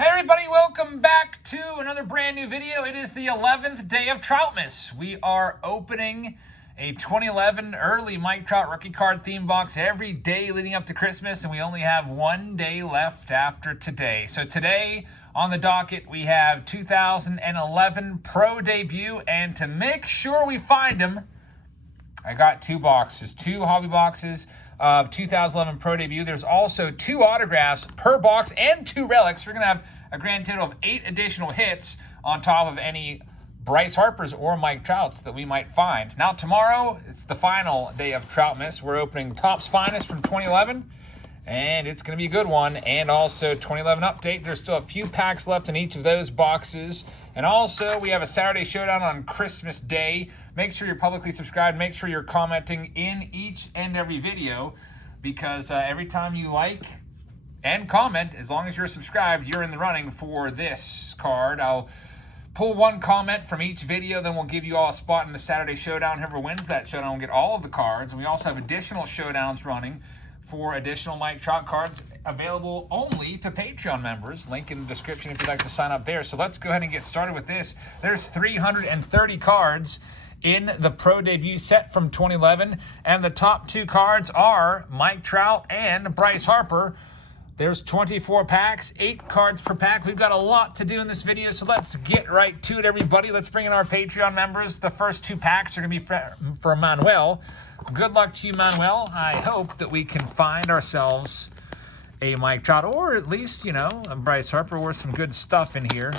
Hey everybody, welcome back to another brand new video. It is the 11th day of Troutmas. We are opening a 2011 early Mike Trout rookie card theme box every day leading up to Christmas, and we only have one day left after today. So today on the docket we have 2011 Pro Debut, and to make sure we find them, I got two hobby boxes of 2011 Pro Debut. There's also 2 autographs per box and 2 relics. We're going to have a grand total of 8 additional hits on top of any Bryce Harpers or Mike Trouts that we might find. Now tomorrow, it's the final day of Troutmas. We're opening Topps Finest from 2011, and it's going to be a good one. And also 2011 update. There's still a few packs left in each of those boxes. And also, we have a Saturday showdown on Christmas Day. Make sure you're publicly subscribed. Make sure you're commenting in each and every video, because every time you like and comment, as long as you're subscribed, you're in the running for this card. I'll pull one comment from each video, then we'll give you all a spot in the Saturday showdown. Whoever wins that showdown will get all of the cards. And we also have additional showdowns running for additional Mike Trout cards available only to Patreon members. Link in the description if you'd like to sign up there. So let's go ahead and get started with this. There's 330 cards in the Pro Debut set from 2011, and the top 2 cards are Mike Trout and Bryce Harper. There's 24 packs, 8 cards per pack. We've got a lot to do in this video, so let's get right to it, everybody. Let's bring in our Patreon members. The first 2 packs are going to be for Manuel. Good luck to you, Manuel. I hope that we can find ourselves a Mike Trout, or at least, you know, a Bryce Harper, or some good stuff in here.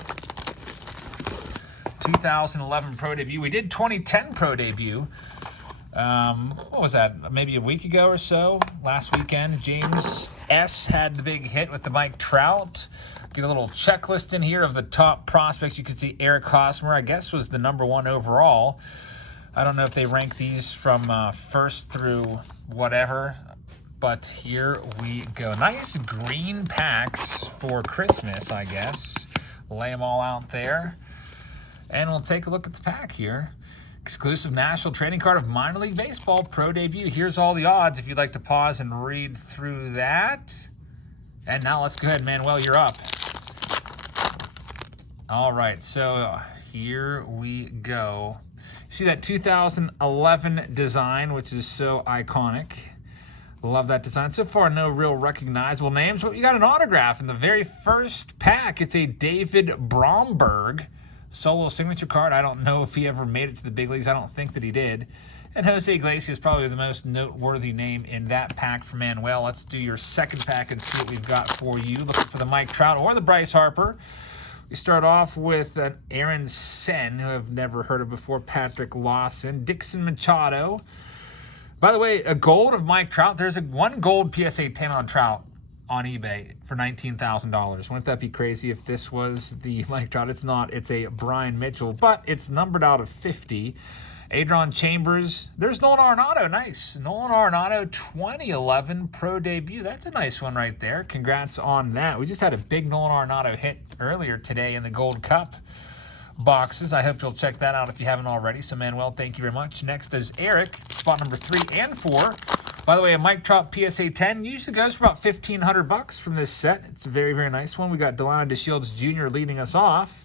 2011 Pro Debut. We did 2010 Pro Debut. What was that? Maybe a week ago or so. Last weekend, James S. had the big hit with the Mike Trout. Get a little checklist in here of the top prospects. You can see Eric Hosmer, I guess, was the #1 overall. I don't know if they rank these from first through whatever, but here we go. Nice green packs for Christmas, I guess. Lay them all out there. And we'll take a look at the pack here. Exclusive National Trading Card of Minor League Baseball Pro Debut. Here's all the odds if you'd like to pause and read through that. And now let's go ahead, Manuel, you're up. All right, so here we go. See that 2011 design, which is so iconic. Love that design. So far, no real recognizable names, but you got an autograph in the very first pack. It's a David Bromberg solo signature card. I don't know if he ever made it to the big leagues. I don't think that he did. And Jose Iglesias is probably the most noteworthy name in that pack for Manuel. Let's do your second pack and see what we've got for you. Looking for the Mike Trout or the Bryce Harper. We start off with an Aaron Sen, who I've never heard of before, Patrick Lawson, Dixon Machado. By the way, a gold of Mike Trout. There's one gold PSA 10 on Trout on eBay for $19,000. Wouldn't that be crazy if this was the Mike Trout? It's not. It's a Brian Mitchell, but it's numbered out of 50. Adron Chambers. There's Nolan Arenado. Nice. Nolan Arenado 2011 Pro Debut. That's a nice one right there. Congrats on that. We just had a big Nolan Arenado hit earlier today in the Gold Cup boxes. I hope you'll check that out if you haven't already. So, Manuel, thank you very much. Next is Eric, spot number 3 and 4. By the way, a Mike Trout PSA 10 usually goes for about $1,500 from this set. It's a very, very nice one. We got Delano DeShields Jr. leading us off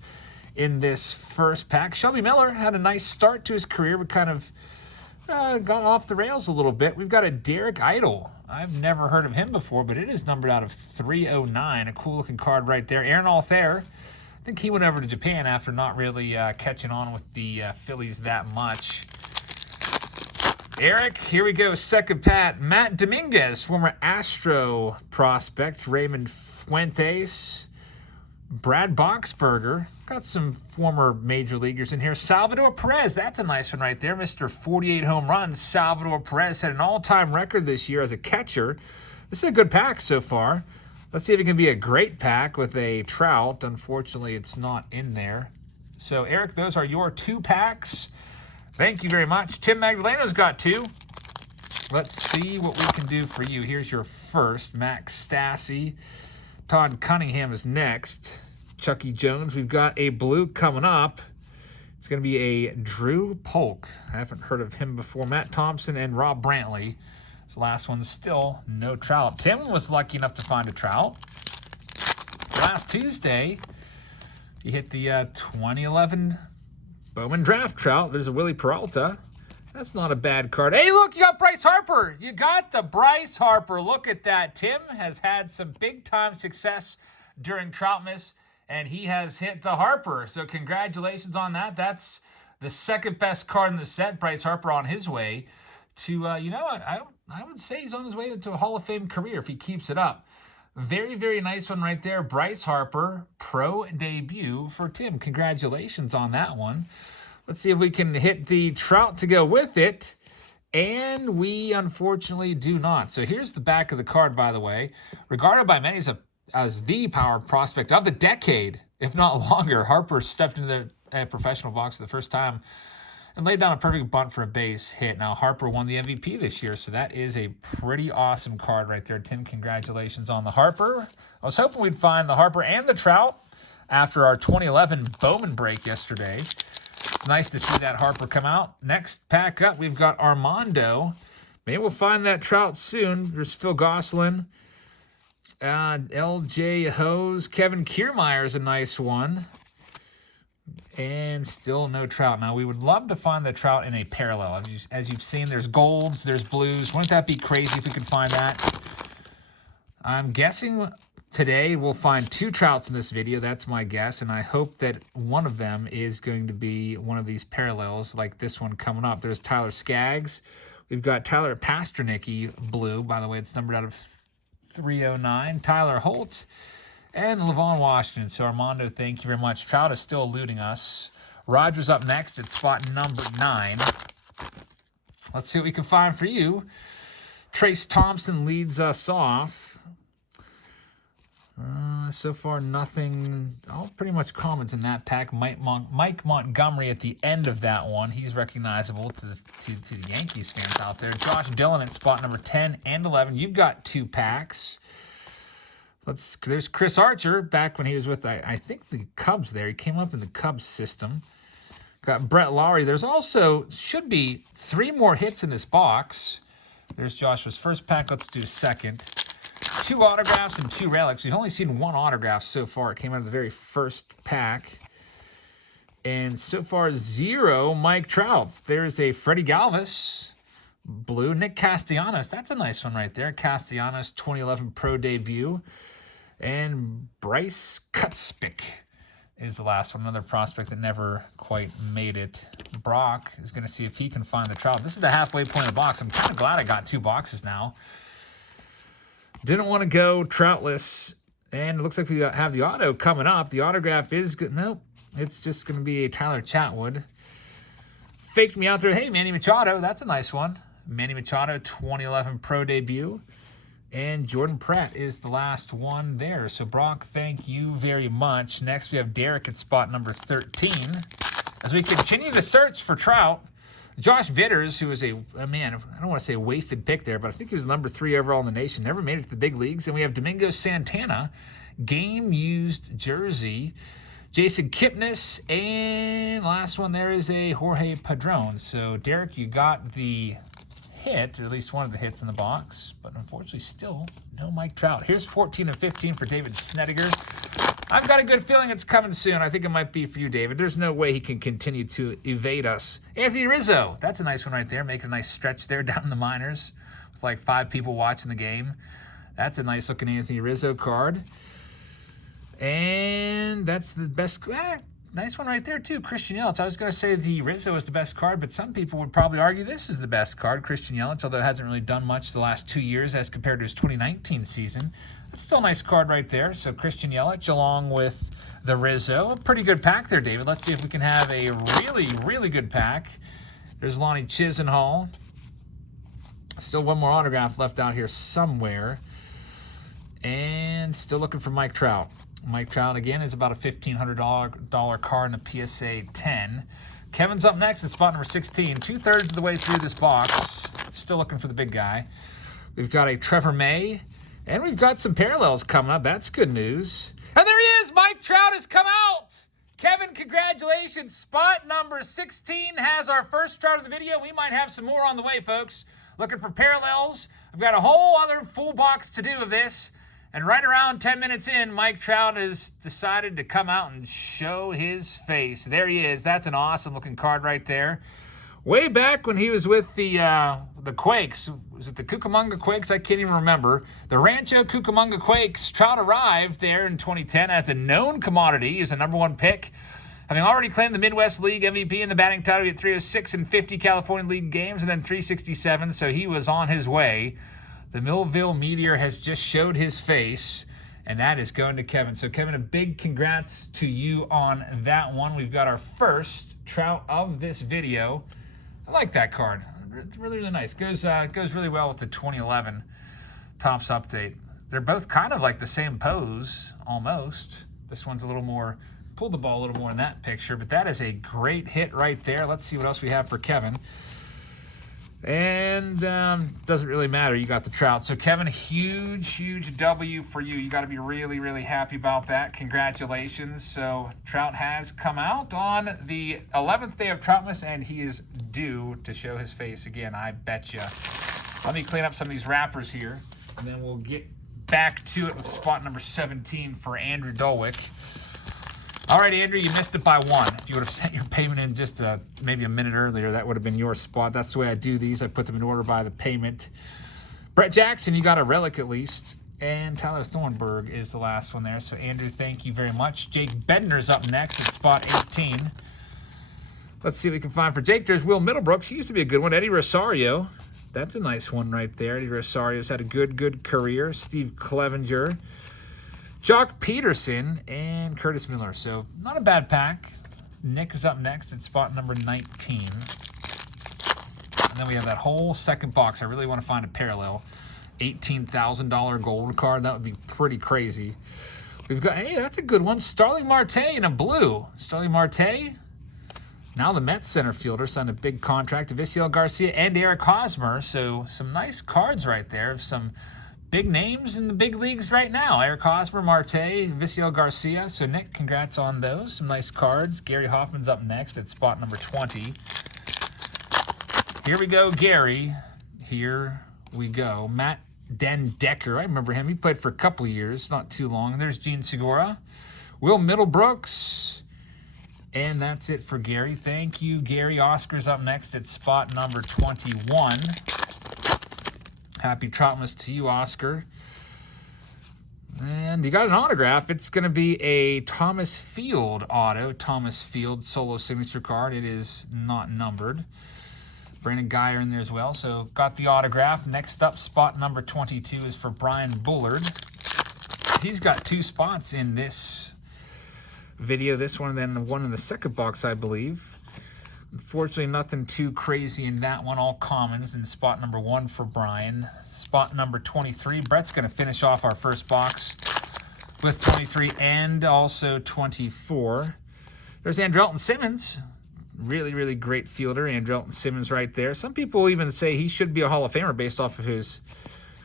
in this first pack. Shelby Miller had a nice start to his career, but kind of got off the rails a little bit. We've got a Derek Idle. I've never heard of him before, but it is numbered out of 309. A cool-looking card right there. Aaron Altherr. I think he went over to Japan after not really catching on with the Phillies that much. Eric, here we go. Second pat. Matt Dominguez, former Astro prospect. Raymond Fuentes. Brad Boxberger. Got some former major leaguers in here. Salvador Perez. That's a nice one right there. Mr. 48 home runs. Salvador Perez set an all-time record this year as a catcher. This is a good pack so far. Let's see if it can be a great pack with a Trout. Unfortunately, it's not in there. So, Eric, those are your 2 packs. Thank you very much. Tim Magdalena's got 2. Let's see what we can do for you. Here's your first. Max Stassi. Todd Cunningham is next. Chucky Jones. We've got a blue coming up. It's going to be a Drew Polk. I haven't heard of him before. Matt Thompson and Rob Brantley. This last one's still no Trout. Tim was lucky enough to find a Trout. last Tuesday, you hit the 2011 Bowman Draft Trout. There's a Willie Peralta. That's not a bad card. Hey, look, you got Bryce Harper. You got the Bryce Harper. Look at that. Tim has had some big-time success during Troutmas, and he has hit the Harper. So congratulations on that. That's the second best card in the set. Bryce Harper on his way to, you know, I would say he's on his way to a Hall of Fame career if he keeps it up. Very, very nice one right there. Bryce Harper, pro debut for Tim. Congratulations on that one. Let's see if we can hit the Trout to go with it. And we unfortunately do not. So here's the back of the card, by the way. Regarded by many as the power prospect of the decade, if not longer, Harper stepped into the professional box for the first time and laid down a perfect bunt for a base hit. Now, Harper won the MVP this year, so that is a pretty awesome card right there. Tim, congratulations on the Harper. I was hoping we'd find the Harper and the Trout after our 2011 Bowman break yesterday. It's nice to see that Harper come out. Next pack up, we've got Armando. Maybe we'll find that Trout soon. There's Phil Gosselin, LJ Hose, Kevin Kiermaier's a nice one. And still no Trout. Now, we would love to find the Trout in a parallel. As you've seen, there's golds, there's blues. Wouldn't that be crazy if we could find that? I'm guessing today we'll find 2 Trouts in this video. That's my guess. And I hope that one of them is going to be one of these parallels like this one coming up. There's Tyler Skaggs. We've got Tyler Pasternicky blue. By the way, it's numbered out of 309. Tyler Holt. And Levon Washington. So, Armando, thank you very much. Trout is still eluding us. Roger's up next at spot number 9. Let's see what we can find for you. Trace Thompson leads us off. So far, nothing. All pretty much commons in that pack. Mike Montgomery at the end of that one. He's recognizable to the Yankees fans out there. Josh Dillon at spot number 10 and 11. You've got 2 packs. There's Chris Archer back when he was with, I think, the Cubs there. He came up in the Cubs system. Got Brett Lowry. There's also, should be 3 more hits in this box. There's Joshua's first pack. Let's do second. 2 autographs and 2 relics. We've only seen 1 autograph so far. It came out of the very first pack. And so far, 0 Mike Trouts. There's a Freddie Galvis. Blue. Nick Castellanos. That's a nice one right there. Castellanos 2011 pro debut. And Bryce Kutspick is the last one. Another prospect that never quite made it. Brock is going to see if he can find the Trout. This is the halfway point of the box. I'm kind of glad I got 2 boxes now. Didn't want to go Troutless. And it looks like we have the auto coming up. The autograph is good. Nope. It's just going to be a Tyler Chatwood. Faked me out there. Hey, Manny Machado. That's a nice one. Manny Machado, 2011 pro debut. And Jordan Pratt is the last one there. So, Brock, thank you very much. Next, we have Derek at spot number 13. As we continue the search for Trout, Josh Vitters, who is a man, I don't want to say a wasted pick there, but I think he was number 3 overall in the nation, never made it to the big leagues. And we have Domingo Santana, game-used jersey. Jason Kipnis, and last one there is a Jorge Padron. So, Derek, you got the hit, or at least one of the hits in the box, but unfortunately still no Mike Trout. Here's 14 and 15 for David Snediger. I've got a good feeling it's coming soon. I think it might be for you, David. There's no way he can continue to evade us. Anthony Rizzo. That's a nice one right there. Making a nice stretch there down in the minors with like 5 people watching the game. That's a nice looking Anthony Rizzo card. And that's the best. Nice one right there, too. Christian Yelich. I was going to say the Rizzo is the best card, but some people would probably argue this is the best card. Christian Yelich, although hasn't really done much the last 2 years as compared to his 2019 season. That's still a nice card right there. So Christian Yelich along with the Rizzo. A pretty good pack there, David. Let's see if we can have a really, really good pack. There's Lonnie Chisenhall. Still one more autograph left out here somewhere. And still looking for Mike Trout. Mike Trout, again, is about a $1,500 card in a PSA 10. Kevin's up next at spot number 16. 2/3 of the way through this box. Still looking for the big guy. We've got a Trevor May, and we've got some parallels coming up. That's good news. And there he is. Mike Trout has come out. Kevin, congratulations. Spot number 16 has our first Trout of the video. We might have some more on the way, folks. Looking for parallels. I've got a whole other full box to do of this. And right around 10 minutes in, Mike Trout has decided to come out and show his face. There he is. That's an awesome-looking card right there. Way back when he was with the Quakes, was it the Cucamonga Quakes? I can't even remember. The Rancho Cucamonga Quakes, Trout arrived there in 2010 as a known commodity. He was a #1 pick, having already claimed the Midwest League MVP in the batting title. He had 306 in 50 California League games and then 367, so he was on his way. The Millville Meteor has just showed his face, and that is going to Kevin. So, Kevin, a big congrats to you on that one. We've got our first Trout of this video. I like that card. It's really, really nice. Goes really well with the 2011 Topps update. They're both kind of like the same pose, almost. This one's a little more, pulled the ball a little more in that picture, but that is a great hit right there. Let's see what else we have for Kevin. And doesn't really matter. You got the Trout. So, Kevin, huge W for you. You got to be really, really happy about that. Congratulations. So, Trout has come out on the 11th day of Troutmas, and he is due to show his face again, I bet you. Let me clean up some of these wrappers here, and then we'll get back to it with spot number 17 for Andrew Dolwick. All right, Andrew, you missed it by 1. If you would have sent your payment in just maybe a minute earlier, that would have been your spot. That's the way I do these. I put them in order by the payment. Brett Jackson, you got a relic at least. And Tyler Thornburg is the last one there. So, Andrew, thank you very much. Jake Bedner's up next at spot 18. Let's see what we can find for Jake. There's Will Middlebrooks. He used to be a good one. Eddie Rosario. That's a nice one right there. Eddie Rosario's had a good career. Steve Clevenger. Jock Peterson and Curtis Miller. So, not a bad pack. Nick is up next at spot number 19. And then we have that whole second box. I really want to find a parallel. $18,000 gold card. That would be pretty crazy. We've got, hey, that's a good one. Starling Marte in a blue. Starling Marte, now the Mets center fielder, signed a big contract. Visiel Garcia and Eric Hosmer. So, some nice cards right there. Some big names in the big leagues right now. Eric Hosmer, Marte, Visiel Garcia. So, Nick, congrats on those. Some nice cards. Gary Hoffman's up next at spot number 20. Here we go, Gary. Here we go. Matt Den Decker. I remember him. He played for a couple of years, not too long. There's Gene Segura. Will Middlebrooks. And that's it for Gary. Thank you, Gary. Oscar's up next at spot number 21. Happy Troutmas to you, Oscar. And you got an autograph. It's going to be a Thomas Field auto. Thomas Field solo signature card. It is not numbered. Brandon Geyer in there as well. So got the autograph. Next up, spot number 22 is for Brian Bullard. He's got 2 spots in this video. This one and then one in the second box, I believe. Unfortunately, nothing too crazy in that one. All commons in spot number 1 for Brian. Spot number 23. Brett's going to finish off our first box with 23 and also 24. There's Andrelton Simmons. Really great fielder. Andrelton Simmons right there. Some people even say he should be a Hall of Famer based off of his,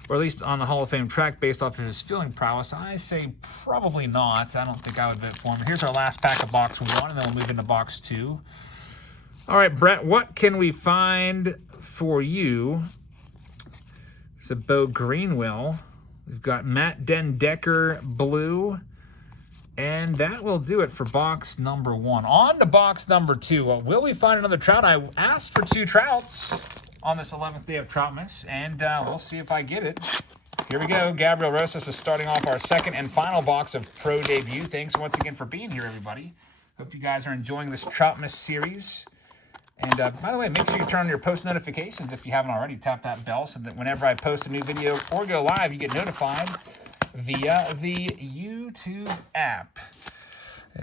or at least on the Hall of Fame track based off of his fielding prowess. I say probably not. I don't think I would vote for him. Here's our last pack of box 1, and then we'll move into box 2. All right, Brett, what can we find for you? There's a Bo Greenwell. We've got Matt Den Decker blue. And that will do it for box number 1. On to box number 2. Well, will we find another Trout? I asked for 2 Trouts on this 11th day of Troutmas, and we'll see if I get it. Here we go. Gabriel Rosas is starting off our second and final box of Pro Debut. Thanks once again for being here, everybody. Hope you guys are enjoying this Troutmas series. And by the way, make sure you turn on your post notifications if you haven't already. Tap that bell so that whenever I post a new video or go live, you get notified via the YouTube app.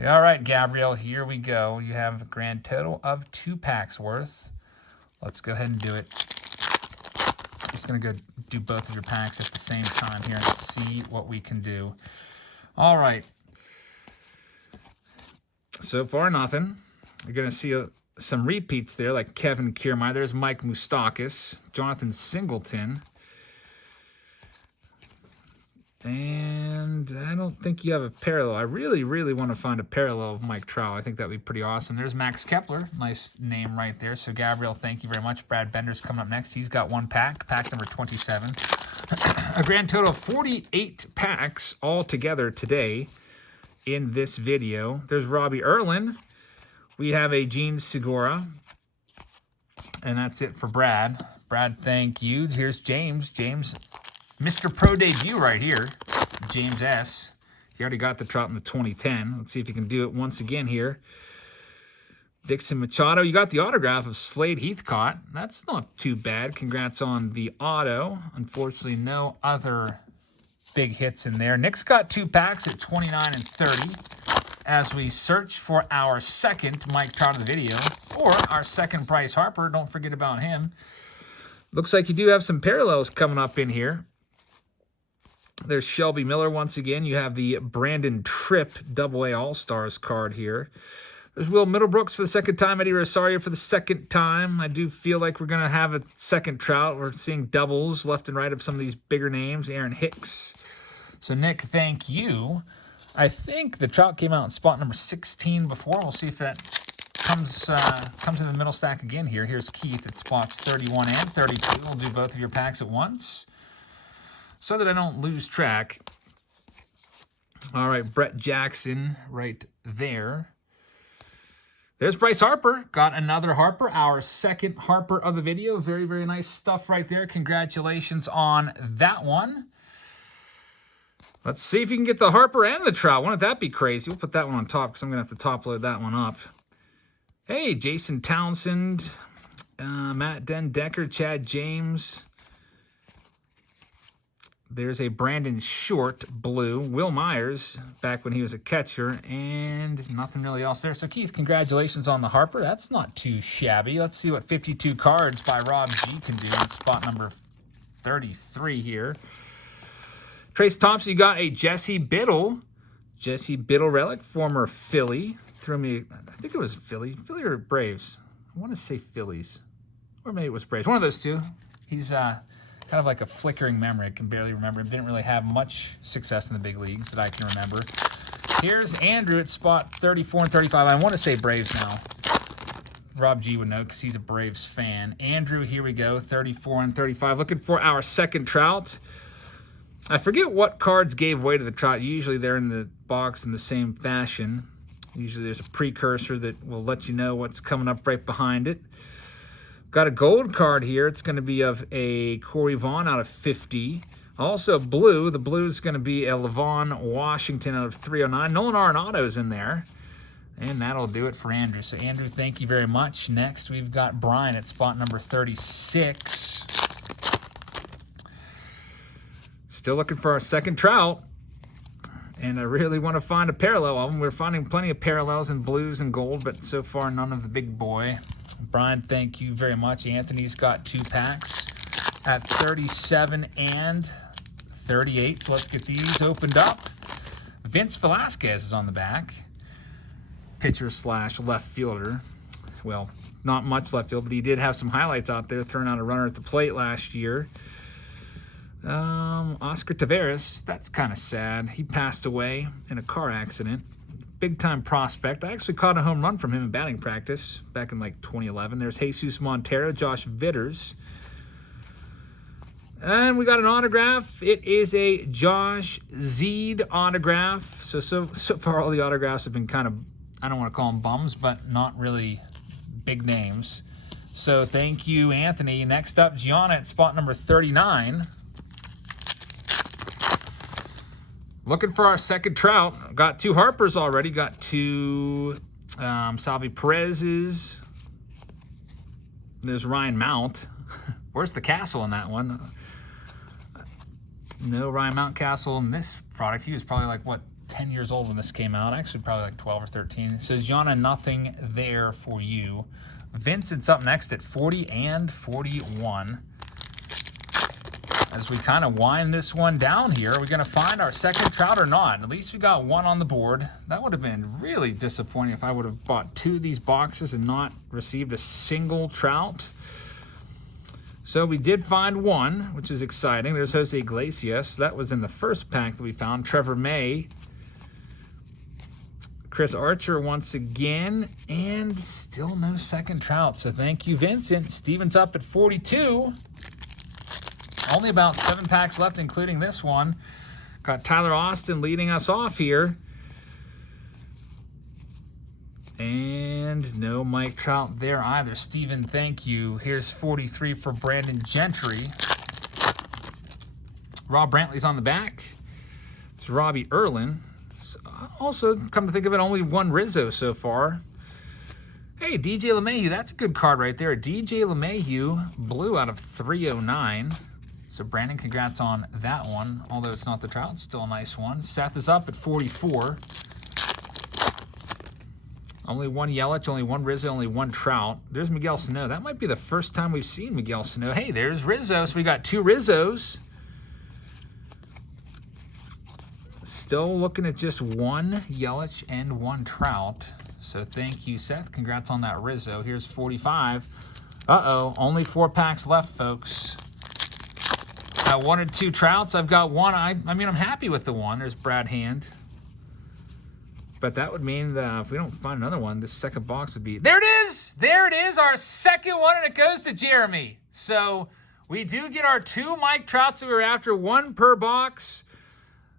All right, Gabriel, here we go. You have a grand total of 2 packs worth. Let's go ahead and do it. I'm just going to go do both of your packs at the same time here and see what we can do. All right. So far, nothing. You're going to see some repeats there, like Kevin Kiermaier. There's Mike Moustakas, Jonathan Singleton. And I don't think you have a parallel. I really want to find a parallel of Mike Trout. I think that would be pretty awesome. There's Max Kepler. Nice name right there. So, Gabriel, thank you very much. Brad Bender's coming up next. He's got 1 pack, pack number 27. A grand total of 48 packs all together today in this video. There's Robbie Erlin. We have a Gene Segura. And that's it for Brad. Brad, thank you. Here's James. James, Mr. Pro debut right here. James S. He already got the Trout in the 2010. Let's see if he can do it once again here. Dixon Machado. You got the autograph of Slade Heathcott. That's not too bad. Congrats on the auto. Unfortunately, no other big hits in there. Nick's got 2 packs at 29 and 30 as we search for our second Mike Trout of the video, or our second Bryce Harper. Don't forget about him. Looks like you do have some parallels coming up in here. There's Shelby Miller once again. You have the Brandon Tripp AA All-Stars card here. There's Will Middlebrooks for the second time. Eddie Rosario for the second time. I do feel like we're going to have a second Trout. We're seeing doubles left and right of some of these bigger names. Aaron Hicks. So, Nick, thank you. I think the Trout came out in spot number 16 before. We'll see if that comes in the middle stack again here. Here's Keith at spots 31 and 32. We'll do both of your packs at once so that I don't lose track. All right, Brett Jackson right there. There's Bryce Harper. Got another Harper, our second Harper of the video. Very, very nice stuff right there. Congratulations on that one. Let's see if you can get the Harper and the Trout. Wouldn't that be crazy? We'll put that one on top because I'm going to have to top load that one up. Hey, Jason Townsend, Matt Dendecker, Chad James. There's a Brandon Short blue. Will Myers back when he was a catcher, and nothing really else there. So, Keith, congratulations on the Harper. That's not too shabby. Let's see what 52 cards by Rob G can do in spot number 33 here. Trace Thompson, you got a Jesse Biddle. Jesse Biddle relic, former Philly. Threw me, I think it was Philly or Braves. I want to say Phillies. Or maybe it was Braves. One of those two. He's kind of like a flickering memory. I can barely remember. Didn't really have much success in the big leagues that I can remember. Here's Andrew at spot 34 and 35. I want to say Braves now. Rob G would know because he's a Braves fan. Andrew, here we go, 34 and 35. Looking for our second Trout. I forget what cards gave way to the Trout. Usually they're in the box in the same fashion. Usually there's a precursor that will let you know what's coming up right behind it. Got a gold card here. It's going to be of a Corey Vaughn out of 50. Also blue. The blue is going to be a Levon Washington out of 309. Nolan Arenado's in there. And that'll do it for Andrew. So, Andrew, thank you very much. Next, we've got Brian at spot number 36. Still looking for our second Trout. And I really want to find a parallel of them. We're finding plenty of parallels in blues and gold, but so far none of the big boy. Brian, thank you very much. Anthony's got 2 packs at 37 and 38. So let's get these opened up. Vince Velasquez is on the back. Pitcher / left fielder. Well, not much left field, but he did have some highlights out there. Turned out a runner at the plate last year. Oscar Taveras, that's kind of sad. He passed away in a car accident. Big-time prospect. I actually caught a home run from him in batting practice back in like 2011. There's Jesus Montero, Josh Vitters. And we got an autograph. It is a Josh Zeed autograph. So far all the autographs have been kind of, I don't want to call them bums, but not really big names. So thank you, Anthony. Next up, Gianna at spot number 39. Looking for our second Trout. Got 2 Harpers already. Got 2 Salvi Perez's. There's Ryan Mount. Where's the castle in that one? No Ryan Mountcastle in this product. He was probably like, what, 10 years old when this came out? Actually, probably like 12 or 13. It says, Gianna, nothing there for you. Vincent's up next at 40 and 41. As we kind of wind this one down here, are we going to find our second Trout or not? At least we got 1 on the board. That would have been really disappointing if I would have bought 2 of these boxes and not received a single Trout. So we did find 1, which is exciting. There's Jose Iglesias. That was in the first pack that we found. Trevor May. Chris Archer once again. And still no second Trout. So thank you, Vincent. Steven's up at 42. Only about 7 packs left, including this one. Got Tyler Austin leading us off here. And no Mike Trout there either. Steven, thank you. Here's 43 for Brandon Gentry. Rob Brantley's on the back. It's Robbie Erlin. Also, come to think of it, only one Rizzo so far. Hey, DJ LeMahieu, that's a good card right there. DJ LeMahieu, blue out of 309. So Brandon, congrats on that one. Although it's not the Trout, it's still a nice one. Seth is up at 44. Only one Yelich, only one Rizzo, only one Trout. There's Miguel Sano. That might be the first time we've seen Miguel Sano. Hey, there's Rizzo. So we got 2 Rizzos. Still looking at just one Yelich and one Trout. So thank you, Seth. Congrats on that Rizzo. Here's 45. Uh-oh, only 4 packs left, folks. I wanted 2 Trouts. I've got one. I mean, I'm happy with the one. There's Brad Hand. But that would mean that if we don't find another one, this second box would be... There it is! There it is, our second one, and it goes to Jeremy. So we do get our 2 Mike Trouts that we were after, 1 per box.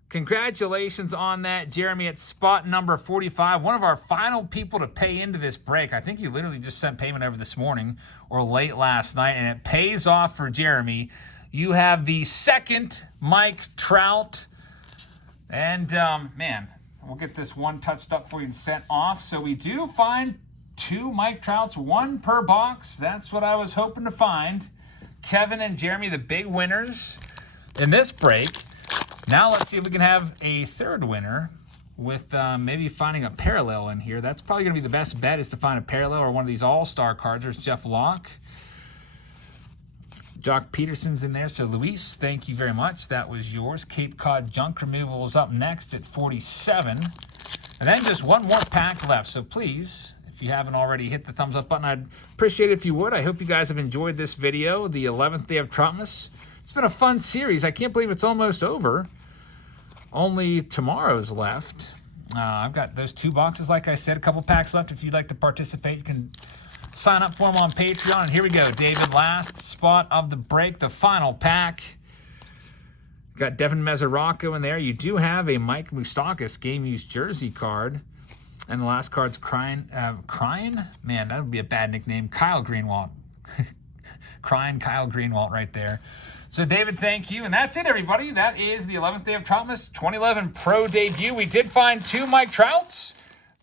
Congratulations on that, Jeremy, at spot number 45. One of our final people to pay into this break. I think he literally just sent payment over this morning or late last night, and it pays off for Jeremy. You have the second Mike Trout. And, man... We'll get this one touched up for you and sent off. So we do find 2 Mike Trouts, 1 per box. That's what I was hoping to find. Kevin and Jeremy, the big winners in this break. Now let's see if we can have a third winner with maybe finding a parallel in here. That's probably going to be the best bet, is to find a parallel or one of these all-star cards. There's Jeff Locke. Jock Peterson's in there. So, Luis, thank you very much. That was yours. Cape Cod Junk Removal is up next at 47. And then just one more pack left. So, please, if you haven't already, hit the thumbs up button. I'd appreciate it if you would. I hope you guys have enjoyed this video, the 11th day of Troutmas. It's been a fun series. I can't believe it's almost over. Only tomorrow's left. I've got those 2 boxes, like I said, a couple packs left. If you'd like to participate, you can sign up for them on Patreon. And here we go, David. Last spot of the break, the final pack. Got Devin Mesoraco in there. You do have a Mike Moustakas game-used jersey card. And the last card's Crying? Man, that would be a bad nickname. Kyle Greenwalt. Crying Kyle Greenwalt right there. So, David, thank you. And that's it, everybody. That is the 11th day of Troutmas 2011 Pro debut. We did find 2 Mike Trouts.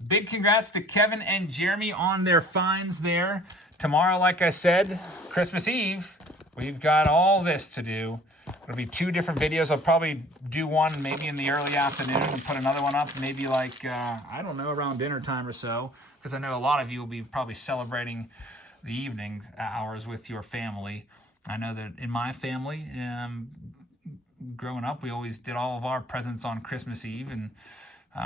Big congrats to Kevin and Jeremy on their finds there. Tomorrow, like I said, Christmas Eve, we've got all this to do. It'll be 2 different videos. I'll probably do one maybe in the early afternoon and put another one up maybe like, I don't know, around dinner time or so, because I know a lot of you will be probably celebrating the evening hours with your family. I know that in my family, growing up, we always did all of our presents on Christmas Eve, and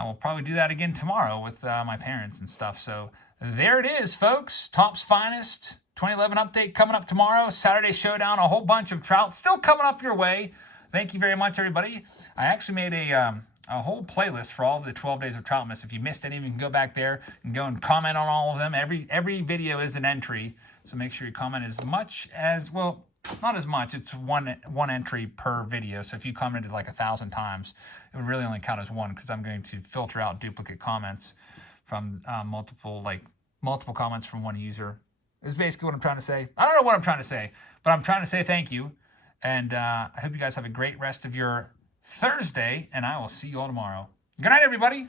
we'll probably do that again tomorrow with my parents and stuff. So there it is, folks. Topps Finest 2011 update coming up tomorrow. Saturday Showdown, a whole bunch of Trout still coming up your way. Thank you very much, everybody. I actually made a whole playlist for all of the 12 days of Troutmas. If you missed any, you can go back there and go and comment on all of them. Every video is an entry, so make sure you comment as much as, well, not as much. It's one entry per video. So if you commented like 1,000 times, it would really only count as one, because I'm going to filter out duplicate comments from multiple comments from one user. Is basically what I'm trying to say. I don't know what I'm trying to say, but I'm trying to say thank you. And I hope you guys have a great rest of your Thursday, and I will see you all tomorrow. Good night, everybody.